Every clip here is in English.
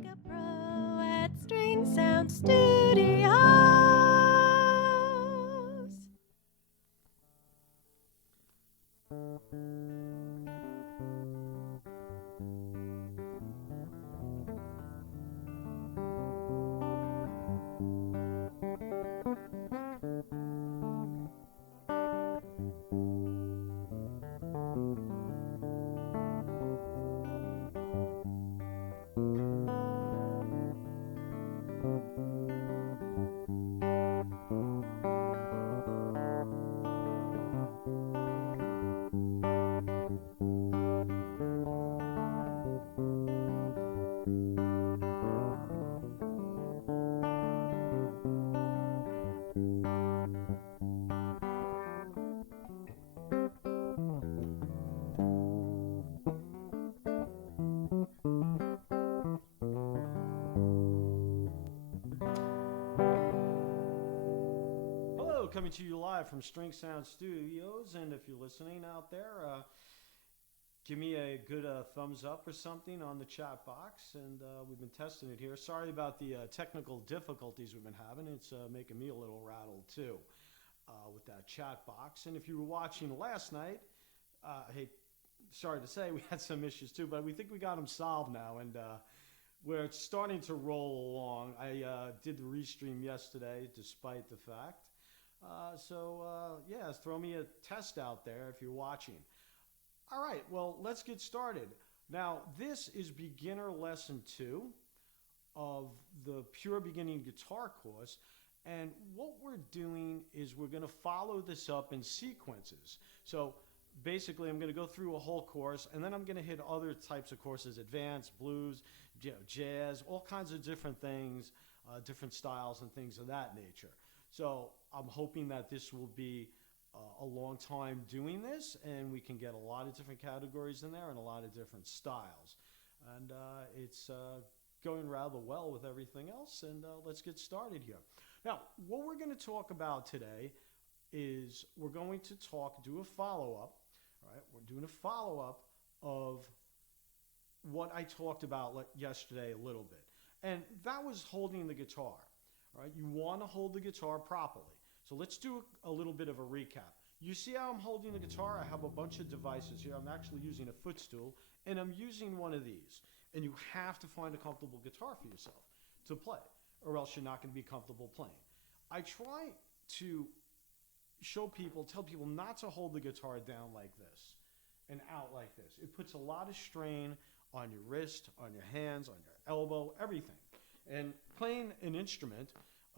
like a pro at String Sound Studios. Coming to you live from String Sound Studios, and if you're listening out there, give me a good thumbs up or something on the chat box, and we've been testing it here. Sorry about the technical difficulties we've been having. It's making me a little rattled too with that chat box. And if you were watching last night, hey, sorry to say we had some issues too, but we think we got them solved now, and we're starting to roll along. I did the restream yesterday despite the fact. Yeah, throw me a test out there if you're watching. All right, well, let's get started. Now, this is beginner lesson 2 of the Pure Beginning Guitar course. And what we're doing is we're going to follow this up in sequences. So basically, I'm going to go through a whole course, and then I'm going to hit other types of courses, advanced, blues, jazz, all kinds of different things, different styles and things of that nature. So I'm hoping that this will be a long time doing this, and we can get a lot of different categories in there and a lot of different styles. And it's going rather well with everything else, and let's get started here. Now, what we're going to talk about today is we're going to do a follow-up, right? We're doing a follow-up of what I talked about yesterday a little bit. And that was holding the guitar. Right? You want to hold the guitar properly. So let's do a little bit of a recap. You see how I'm holding the guitar? I have a bunch of devices here. I'm actually using a footstool, and I'm using one of these. And you have to find a comfortable guitar for yourself to play, or else you're not going to be comfortable playing. I try to tell people not to hold the guitar down like this and out like this. It puts a lot of strain on your wrist, on your hands, on your elbow, everything. And playing an instrument,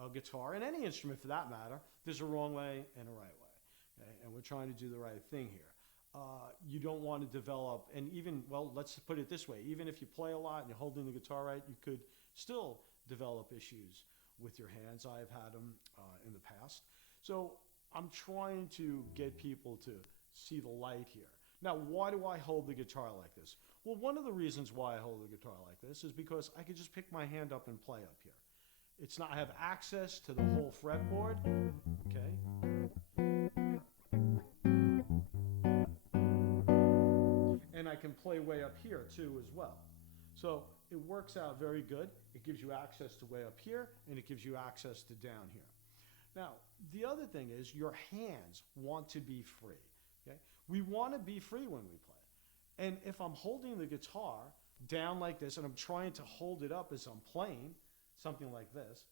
a guitar, and any instrument for that matter, there's a wrong way and a right way. Okay? And we're trying to do the right thing here. You don't want to develop, and even, well, let's put it this way, even if you play a lot and you're holding the guitar right, you could still develop issues with your hands. I've had them in the past. So I'm trying to get people to see the light here. Now, why do I hold the guitar like this? Well, one of the reasons why I hold the guitar like this is because I could just pick my hand up and play up here. It's not, I have access to the whole fretboard, okay? And I can play way up here too as well. So it works out very good. It gives you access to way up here, and it gives you access to down here. Now, the other thing is your hands want to be free, okay? We want to be free when we play. And if I'm holding the guitar down like this and I'm trying to hold it up as I'm playing, something like this,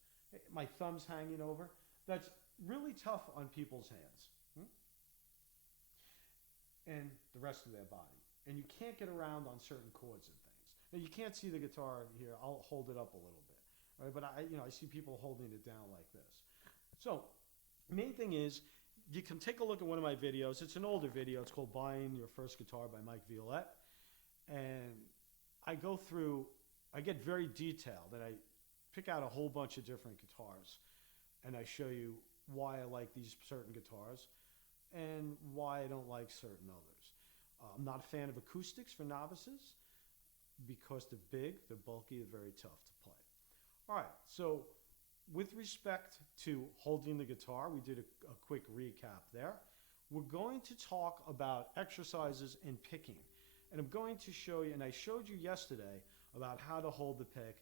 my thumb's hanging over, that's really tough on people's hands and the rest of their body. And you can't get around on certain chords and things. Now, you can't see the guitar here. I'll hold it up a little bit, right? But I see people holding it down like this. So main thing is, you can take a look at one of my videos. It's an older video. It's called Buying Your First Guitar by Mike Violette. And I go through, I get very detailed, and I pick out a whole bunch of different guitars. And I show you why I like these certain guitars and why I don't like certain others. I'm not a fan of acoustics for novices because they're big, they're bulky, they're very tough to play. All right, so with respect to holding the guitar, we did a quick recap there. We're going to talk about exercises in picking. And I'm going to show you, and I showed you yesterday about how to hold the pick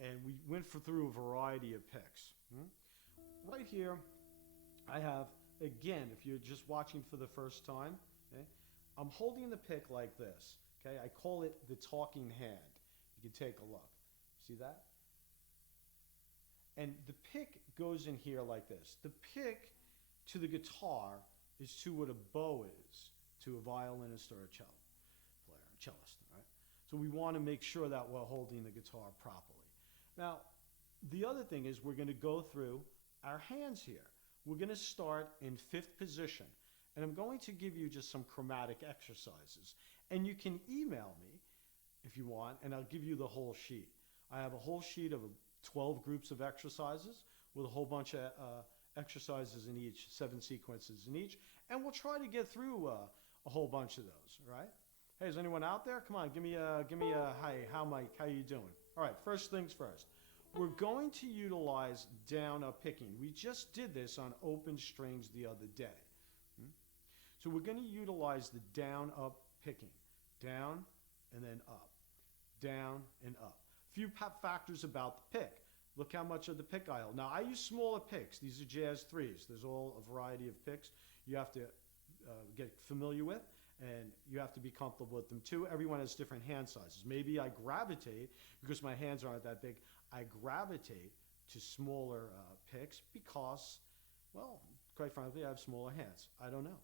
and we went through a variety of picks. Right here, I have, again, if you're just watching for the first time, okay, I'm holding the pick like this. Okay, I call it the talking hand. You can take a look. See that? And the pick goes in here like this. The pick to the guitar is to what a bow is to a violinist or a cello player, a cellist. Right? So we want to make sure that we're holding the guitar properly. Now, the other thing is we're going to go through our hands here. We're going to start in 5th position. And I'm going to give you just some chromatic exercises. And you can email me if you want, and I'll give you the whole sheet. I have a whole sheet of 12 groups of exercises with a whole bunch of exercises in each, 7 sequences in each. And we'll try to get through a whole bunch of those, all right? Hey, is anyone out there? Come on, give me a hi. How, Mike? How you doing? All right, first things first. We're going to utilize down-up picking. We just did this on open strings the other day. So we're going to utilize the down-up picking. Down and then up. Down and up. Few factors about the pick. Look how much of the pick aisle. Now, I use smaller picks. These are jazz 3s. There's all a variety of picks you have to get familiar with, and you have to be comfortable with them too. Everyone has different hand sizes. Maybe I gravitate, because my hands aren't that big, I gravitate to smaller picks because, well, quite frankly, I have smaller hands. I don't know.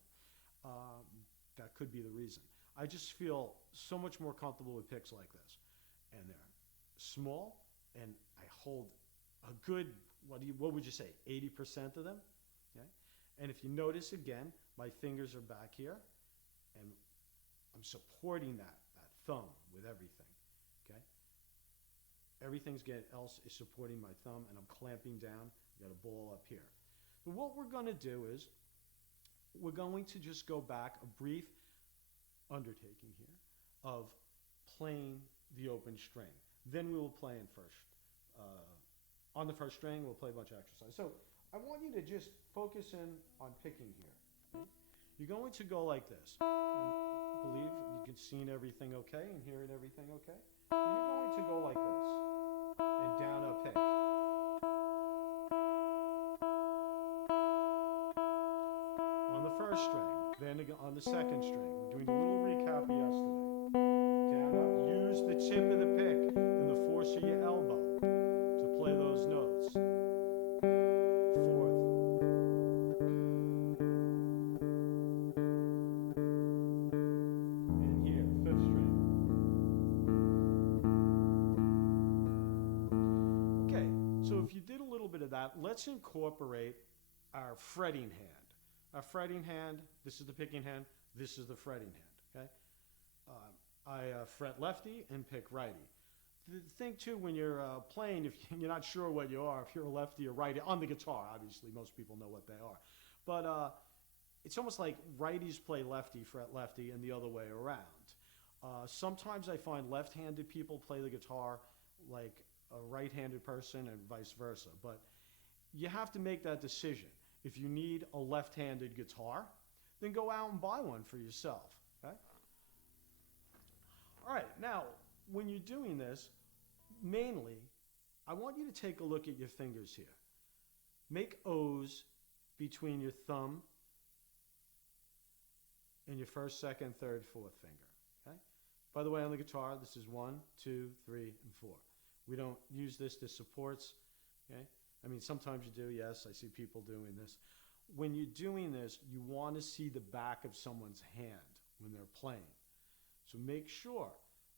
That could be the reason. I just feel so much more comfortable with picks like this. And they're small, and I hold a good, what would you say, 80% of them? Okay? And if you notice again, my fingers are back here, and I'm supporting that thumb with everything. Okay? Everything else is supporting my thumb, and I'm clamping down. I've got a ball up here. So what we're going to do is, we're going to just go back a brief undertaking here of playing the open string. Then we will play in first. On the first string, we'll play a bunch of exercise. So I want you to just focus in on picking here. Okay? You're going to go like this. And believe you can see everything okay and hearing everything okay. So you're going to go like this and down a pick. On the first string, then on the second string. We're doing a little recap of yesterday. Down up, use the tip of the pick and the force of your elbow to play those notes. Fourth. And here, 5th string. Okay, so if you did a little bit of that, let's incorporate our fretting hand. Our fretting hand, this is the picking hand, this is the fretting hand, okay? I fret lefty and pick righty. The thing too, when you're playing, if you're not sure what you are, if you're a lefty or righty, on the guitar, obviously, most people know what they are. But it's almost like righties play lefty, fret lefty, and the other way around. Sometimes I find left-handed people play the guitar like a right-handed person and vice versa. But you have to make that decision. If you need a left-handed guitar, then go out and buy one for yourself. Okay? All right, now, when you're doing this, mainly, I want you to take a look at your fingers here. Make O's between your thumb and your first, second, third, fourth finger. Okay? By the way, on the guitar, this is 1, 2, 3, and 4. We don't use this to supports. Okay? I mean, sometimes you do, yes, I see people doing this. When you're doing this, you want to see the back of someone's hand when they're playing. So make sure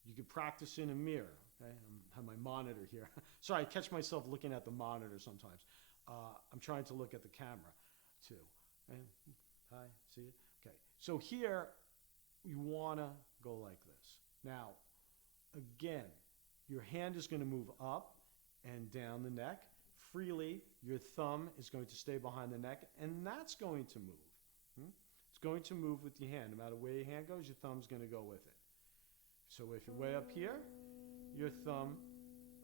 you can practice in a mirror. Okay? I have my monitor here. Sorry, I catch myself looking at the monitor sometimes. I'm trying to look at the camera too. Okay? Hi, see it? Okay, so here you want to go like this. Now, again, your hand is going to move up and down the neck. Freely, your thumb is going to stay behind the neck, and that's going to move. It's going to move with your hand. No matter where your hand goes, your thumb's going to go with it. So if you're way up here, your thumb,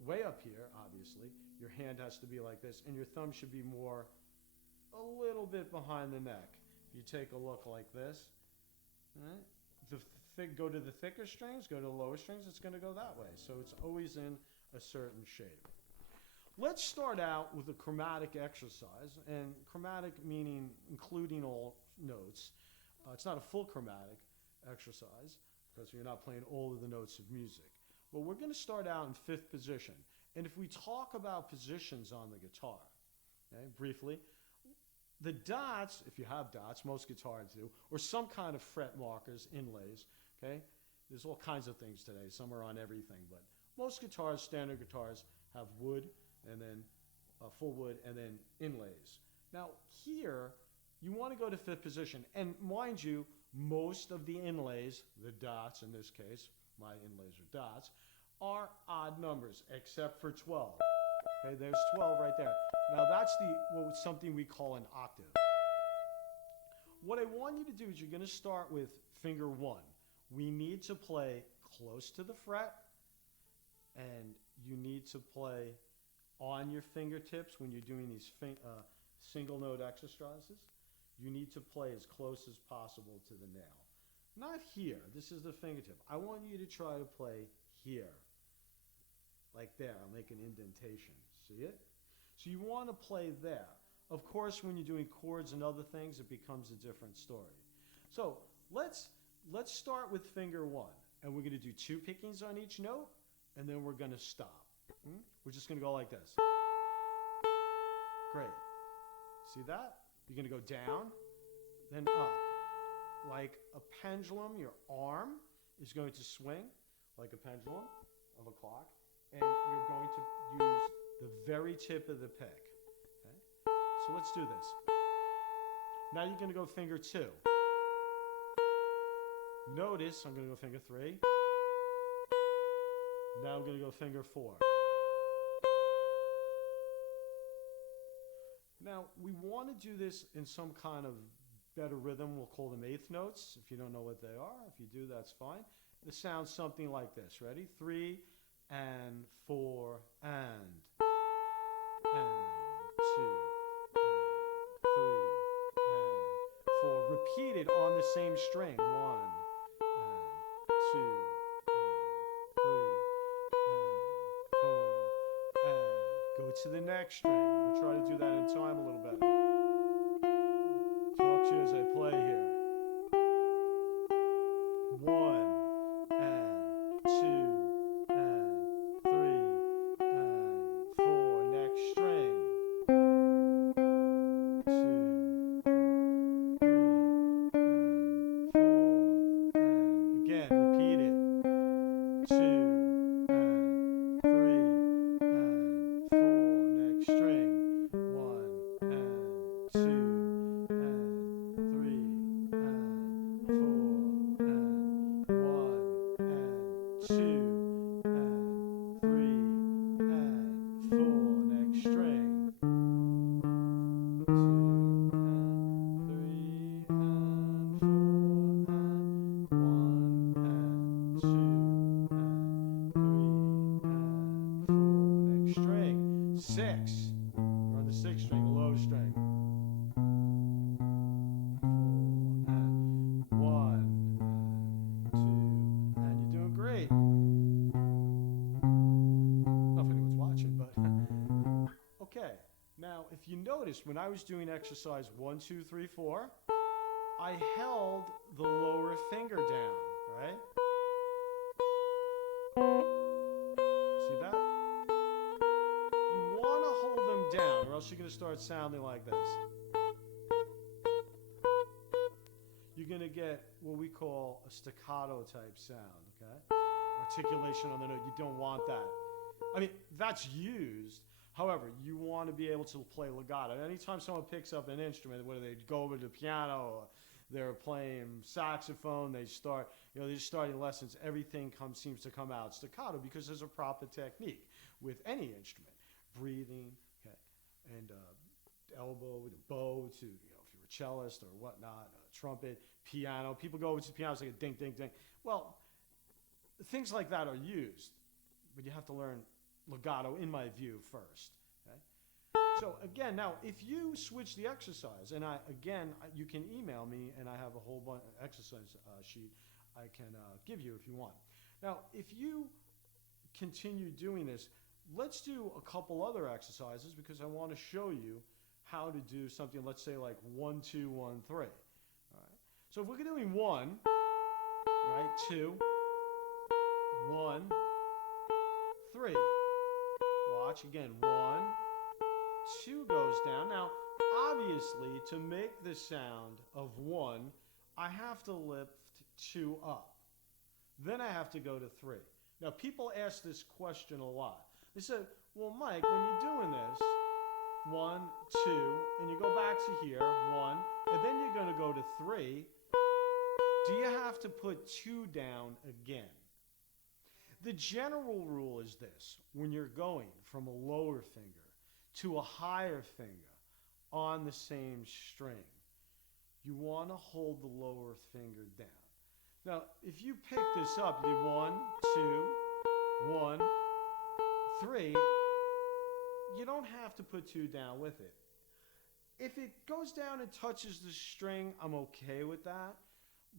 way up here, obviously, your hand has to be like this, and your thumb should be more, a little bit behind the neck. If you take a look like this, right? Go to the thicker strings, go to the lower strings, it's going to go that way. So it's always in a certain shape. let's start out with a chromatic exercise, and chromatic meaning including all notes. It's not a full chromatic exercise because you're not playing all of the notes of music. Well, we're going to start out in fifth position. And if we talk about positions on the guitar, okay, briefly, the dots, if you have dots, most guitars do, or some kind of fret markers, inlays, okay? There's all kinds of things today. Some are on everything, but most guitars, standard guitars, have wood and then full wood and then inlays. Now here, you want to go to fifth position. And mind you, most of the inlays, the dots in this case, my inlays are dots, are odd numbers except for 12. Okay, there's 12 right there. Now that's something we call an octave. What I want you to do is you're going to start with finger 1. We need to play close to the fret, and you need to play on your fingertips when you're doing these single note exercises. You need to play as close as possible to the nail. Not here. This is the fingertip. I want you to try to play here. Like there. I'll make an indentation. See it? So you want to play there. Of course, when you're doing chords and other things, it becomes a different story. So let's start with finger 1. And we're going to do 2 pickings on each note, and then we're going to stop. We're just going to go like this. Great. See that? You're going to go down, then up. Like a pendulum, your arm is going to swing like a pendulum of a clock, and you're going to use the very tip of the pick. Okay? So let's do this. Now you're going to go finger 2. Notice I'm going to go finger 3. Now I'm going to go finger 4. Now, we want to do this in some kind of better rhythm. We'll call them eighth notes if you don't know what they are. If you do, that's fine. It sounds something like this. Ready? 3 and 4 and 2 and 3 and 4. Repeat it on the same string. 1 and 2 and 3 and 4 and go to the next string. We'll try to do that in time a little better. Talk to you as I play here. 1 and 2 and 3 and 4. Next string. 2 and 3 and 4 and again repeat it. 2 and 3 and 4. Next string. 1 and 2 and 3 and 4 and 1 and 2 and 3 and 4. Next string. 2 and 3 and 4 and 1 and 2 and 3 and 4. Next string. 6. We're on the 6th string, low string. 4 and 1 and 2, and you're doing great. I don't know if anyone's watching, but okay. Now, if you notice, when I was doing exercise 1, 2, 3, 4, I held the lower finger down, right? See that? You want to hold them down, or else you're going to start sounding like this. You're going to get what we call a staccato type sound, okay? Articulation on the note. You don't want that. I mean, that's used. However, you want to be able to play legato. Anytime someone picks up an instrument, whether they go over to the piano or they're playing saxophone, they're just starting lessons, everything seems to come out staccato because there's a proper technique with any instrument. Breathing, okay, and elbow with a bow to, if you're a cellist or whatnot, a trumpet, piano. People go over to the piano, it's like a ding, ding, ding. Well, things like that are used, but you have to learn legato, in my view, first. Okay? So again, now if you switch the exercise, and you can email me, and I have a whole bunch of exercise sheet I can give you if you want. Now, if you continue doing this, let's do a couple other exercises because I want to show you how to do something, let's say like 1, 2, 1, 3. All right. So if we're doing 1, right, 2, 1, 3. Watch again, 1, 2 goes down. Now, obviously, to make the sound of 1, I have to lift 2 up. Then I have to go to 3. Now, people ask this question a lot. They said, well, Mike, when you're doing this, 1, 2, and you go back to here, 1, and then you're going to go to 3, do you have to put 2 down again? The general rule is this: when you're going from a lower finger to a higher finger on the same string, you want to hold the lower finger down. Now, if you pick this up, you do 1, 2, 1, 3, you don't have to put 2 down with it. If it goes down and touches the string, I'm okay with that.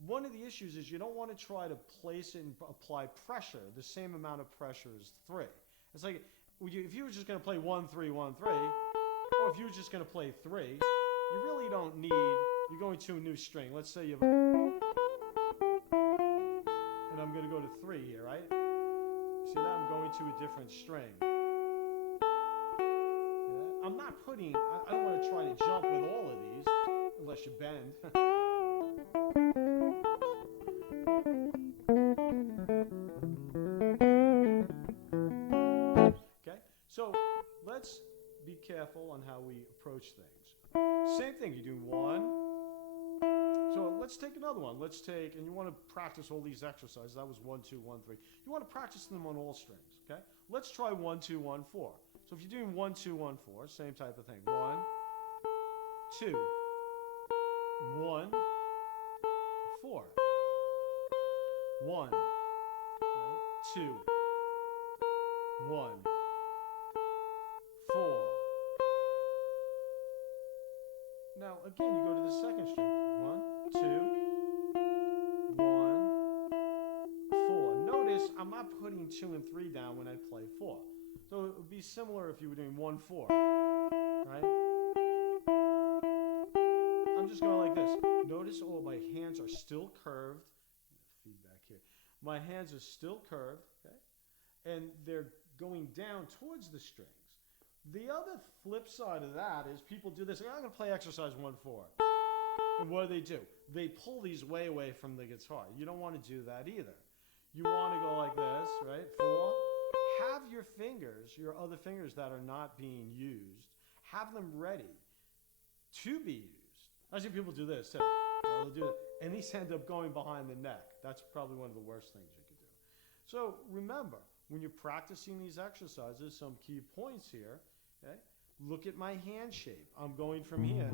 One of the issues is you don't want to try to place it and apply pressure, the same amount of pressure as 3. It's like if you were just going to play 1, 3, 1, 3, or if you were just going to play 3, you really don't need, you're going to a new string. Let's say you have, and I'm going to go to 3 here, right? See that? I'm going to a different string. Yeah? I'm not putting, I don't want to try to jump with all of these, unless you bend. Okay, so let's be careful on how we approach things. Same thing, you do 1. So let's take another one. Let's take, and you want to practice all these exercises. That was 1, 2, 1, 3. You want to practice them on all strings, okay? Let's try 1, 2, 1, 4. So if you're doing 1, 2, 1, 4, same type of thing. 1, 2, 1, 4. 1, right? 2, 1, 4. Now again, you go to the second string. 1, 2, 1, 4. Notice I'm not putting 2 and 3 down when I play 4. So it would be similar if you were doing 1, 4, right? I'm just going like this. Notice all my hands are still curved. Feedback here. My hands are still curved, okay? And they're going down towards the strings. The other flip side of that is people do this. I'm going to play exercise 1, 4. And what do? They pull these way away from the guitar. You don't want to do that either. You want to go like this, right? 4. Have your fingers, your other fingers that are not being used, have them ready to be used. I see people do this too. They'll do it, and these end up going behind the neck. That's probably one of the worst things you could do. So remember, when you're practicing these exercises, some key points here, okay? Look at my hand shape. I'm going from here.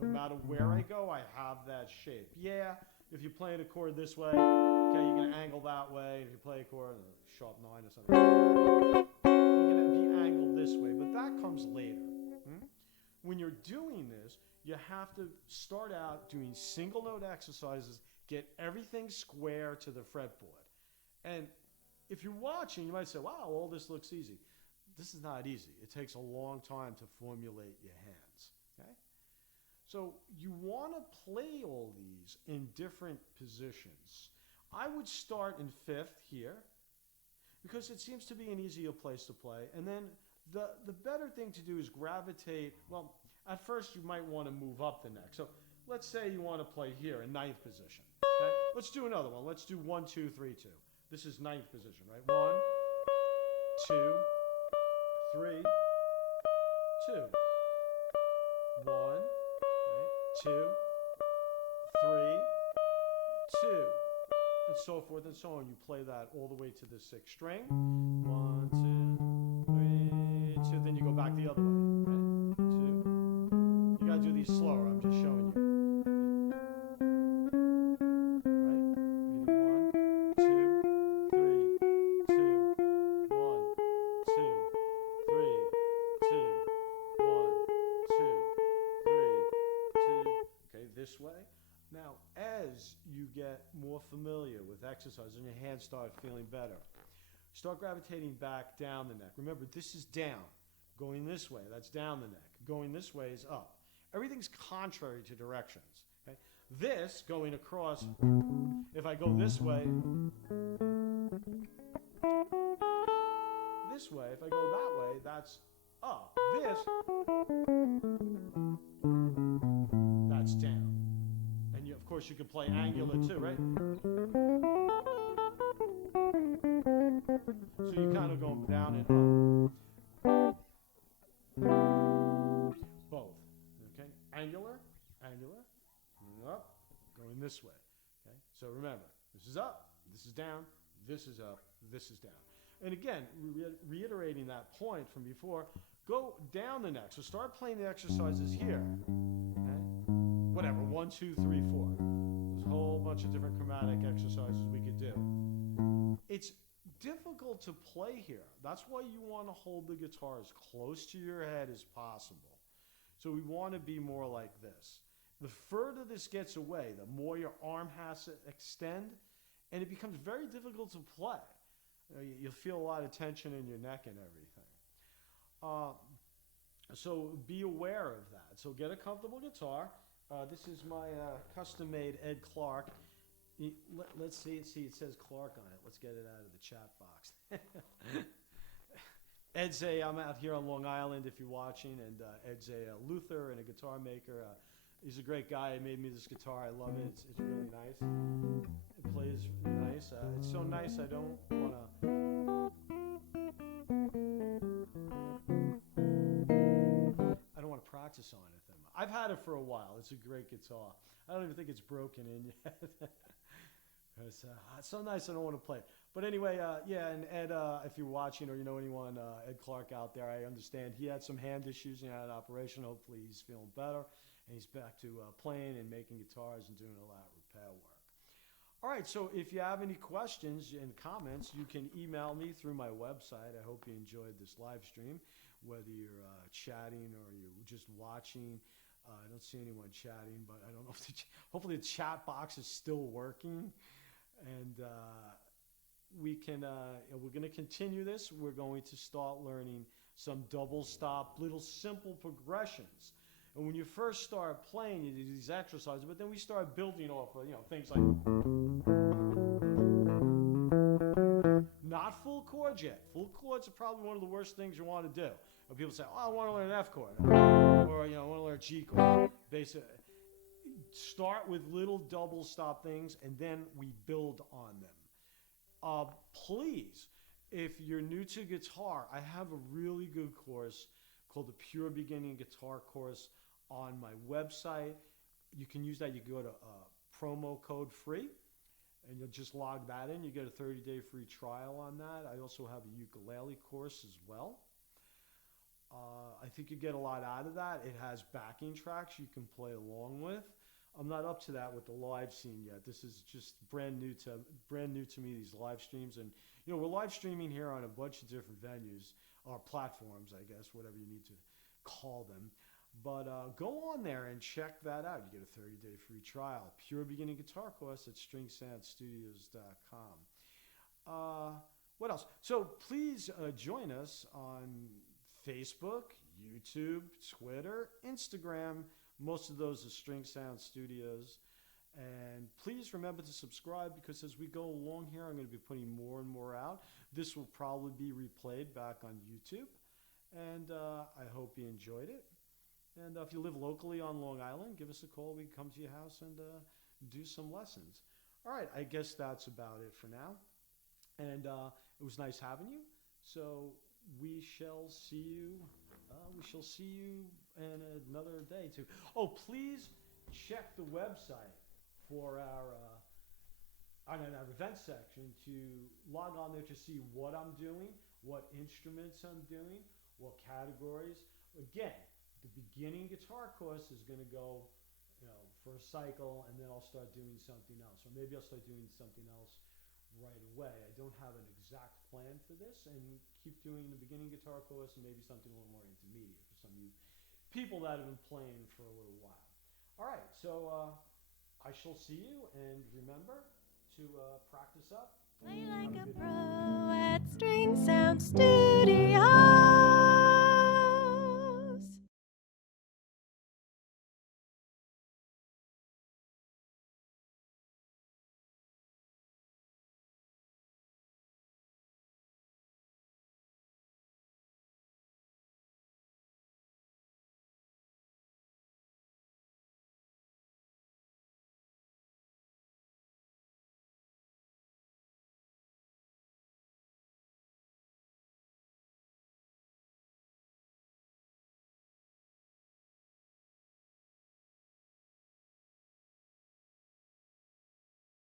No matter where I go, I have that shape. Yeah, if you're playing a chord this way, okay, you're going to angle that way. If you play a chord, sharp 9 or something, you're going to be angled this way, but that comes later. When you're doing this, you have to start out doing single note exercises, get everything square to the fretboard. And if you're watching, you might say, wow, all this looks easy. This is not easy. It takes a long time to formulate your hands, okay? So you want to play all these in different positions. I would start in 5th here because it seems to be an easier place to play. And then the better thing to do is gravitate. Well, at first you might want to move up the neck. So let's say you want to play here in 9th position. Okay? Let's do another one. Let's do 1, 2, 3, 2. This is 9th position, right? 1, 2, 3, 2. 1, right? 2, 3, 2. And so forth and so on. You play that all the way to the 6th string. 1, 2, 3, 2. Then you go back the other way. Right? 2. You got to do these slower. I'm just showing you. Now, as you get more familiar with exercise and your hands start feeling better, start gravitating back down the neck. Remember, this is down. Going this way, that's down the neck. Going this way is up. Everything's contrary to directions. Okay? This, going across, if I go this way, if I go that way, that's up. This, that's down. And you, of course, you can play angular too, right? So you kind of go down and up. Both. Okay? Angular, angular, up, going this way. Okay? So remember, this is up, this is down, this is up, this is down. And again, reiterating that point from before, go down the neck. So start playing the exercises here. Okay? Whatever, 1, 2, 3, 4. There's a whole bunch of different chromatic exercises we could do. It's difficult to play here. That's why you want to hold the guitar as close to your head as possible. So we want to be more like this. The further this gets away, the more your arm has to extend, and it becomes very difficult to play. You'll feel a lot of tension in your neck and everything. So be aware of that. So get a comfortable guitar. This is my custom-made Ed Clark. Let's see, it says Clark on it. Let's get it out of the chat box. Ed's I'm out here on Long Island if you're watching, and Ed's a luthier and a guitar maker. He's a great guy. He made me this guitar. I love it. It's really nice. It plays nice. It's so nice I don't want to... I don't want to practice on it. I've had it for a while. It's a great guitar. I don't even think it's broken in yet. It's so nice I don't want to play it. But anyway, yeah, and Ed, if you're watching or you know anyone, Ed Clark out there, I understand he had some hand issues. He had an operation. Hopefully he's feeling better. And he's back to playing and making guitars and doing a lot of repair work. All right, so if you have any questions and comments, you can email me through my website. I hope you enjoyed this live stream, whether you're chatting or you're just watching. I don't see anyone chatting, but I don't know if hopefully the chat box is still working. And we're going to continue this. We're going to start learning some double stop, little simple progressions. And when you first start playing, you do these exercises, but then we start building off of, things like not full chords yet. Full chords are probably one of the worst things you want to do. When people say, "Oh, I want to learn an F chord," or I want to learn a G chord. Basically, start with little double stop things, and then we build on them. Please, if you're new to guitar, I have a really good course called the Pure Beginning Guitar Course on my website. You can use that. You go to promo code free, and you'll just log that in. You get a 30-day free trial on that. I also have a ukulele course as well. I think you get a lot out of that. It has backing tracks you can play along with. I'm not up to that with the live scene yet. This is just brand new to me, these live streams. And we're live streaming here on a bunch of different venues, or platforms, I guess, whatever you need to call them. But go on there and check that out. You get a 30-day free trial. Pure Beginning Guitar Course at stringsoundstudios.com. What else? So please join us on Facebook, YouTube, Twitter, Instagram. Most of those are String Sound Studios. And please remember to subscribe, because as we go along here, I'm going to be putting more and more out. This will probably be replayed back on YouTube. And I hope you enjoyed it. And if you live locally on Long Island, give us a call. We can come to your house and do some lessons. All right, I guess that's about it for now. And it was nice having you. So we shall see you. In another day too. Oh, please check the website for our event section to log on there to see what I'm doing, what instruments I'm doing, what categories. Again, the beginning guitar course is going to go, for a cycle, and then I'll start doing something else, or maybe I'll start doing something else right away. I don't have an exact plan for this, and keep doing the beginning guitar course and maybe something a little more intermediate for some of you people that have been playing for a little while. All right, so I shall see you, and remember to practice up. Play like a pro at String Sound Studio.